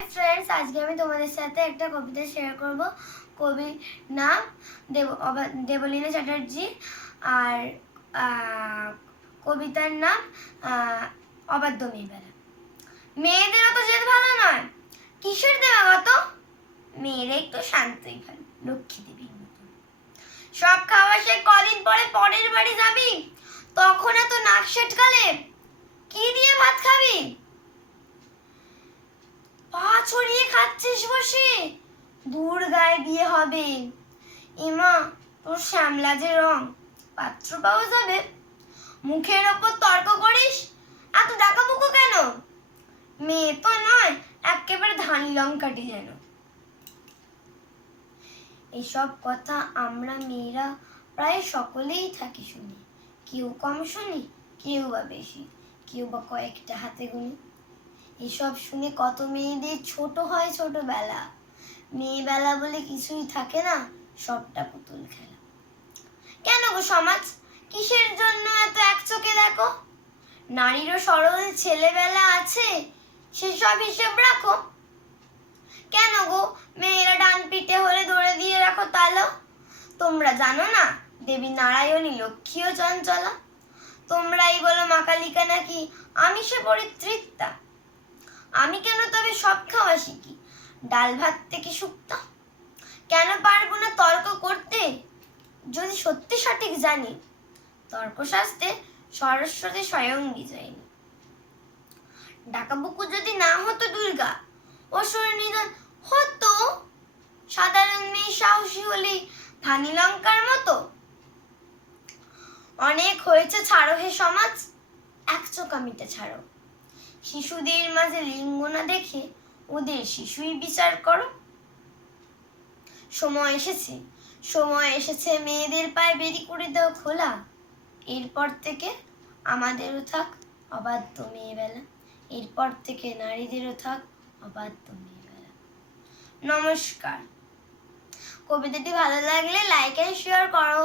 Friends, आज के मैं तुम्हारे साथ एक कविता शेयर करब। कवि नाम देवलीना चैटार्जी और कवितार नाम अबाध्য মেয়েবেলা। মেয়েদেরও তো যেতে ভালো নয়, কিসের দেওয়াগত? মেয়েরা একটু শান্তই ভালো, লক্ষ্মী দেবীর মতো। সব খাওয়া সে কদিন পরে পরের বাড়ি যাবি, তখন এত নাক সেটকালে কি দিয়ে ভাত খাবি? পা ছড়িয়ে খাচ্ছিস বসে, দূর গায়ে বিয়ে হবে। এমা, তোর শ্যামলা যে রং, পাত্র পাওয়া যাবে? মুখের ওপর তর্ক করিস, এত ডাকাবুকো কেন? মেয়ে তো নয়, একেবারে ধানি লঙ্কাটি যেন। এসব কথা আমরা মেয়েরা প্রায় সকলেই থাকি শুনি, কেউ কম শুনি, কেউ বা বেশি, কেউ বা কয়েকটা হাতে গুনি। এসব শুনে কত মেয়েদের ছোট হয় ছোটবেলা, মেয়েবেলা বলে কিছুই থাকে না, সবটা পুতুল খেলা। কেন গো সমাজ, কিসের জন্য এত এক চোখে দেখো? নারীরও সরল ছেলেবেলা আছে, সেসব হিসেব রাখো। কেন গো মেয়েরা ডান পিঠে হলে ধরে দিয়ে রাখো তালো? তোমরা জানো না দেবী নারায়ণী লক্ষ্মী ও চঞ্চলা? তোমরাই বলো মা কালিকা নাকি আমিষে পরিতৃপ্তা। আমি কেন তবে সব খাওয়া শিখি, ডাল ভাত থেকে শুক্তা? কেন পারবো না তর্ক করতে, যদি সত্যি সঠিক জানি? তর্কশাস্ত্রে সরস্বতী স্বয়ং বিজয়িনী। ডাকাবুকু যদি না হতো দুর্গা, অসুর নিধন হতো, সাধারণ মেয়ে সাহসী হলেই ধানি লঙ্কার মতো। অনেক হয়েছে ছাড়ো হে সমাজ, এক চোখামিটা ছাড়ো। শিশুদের মাঝে লিঙ্গ না দেখে ওদের শিশুই বিচার করো। সময় এসেছে মেয়েদের পায়ে বেরি করে দাও খোলা। এরপর থেকে আমাদেরও থাক অবাধ্য মেয়েবেলা, এরপর থেকে নারীদেরও থাক অবাধ্য মেয়েবেলা। নমস্কার। কবিতাটি ভালো লাগলে লাইক এন্ড শেয়ার করো।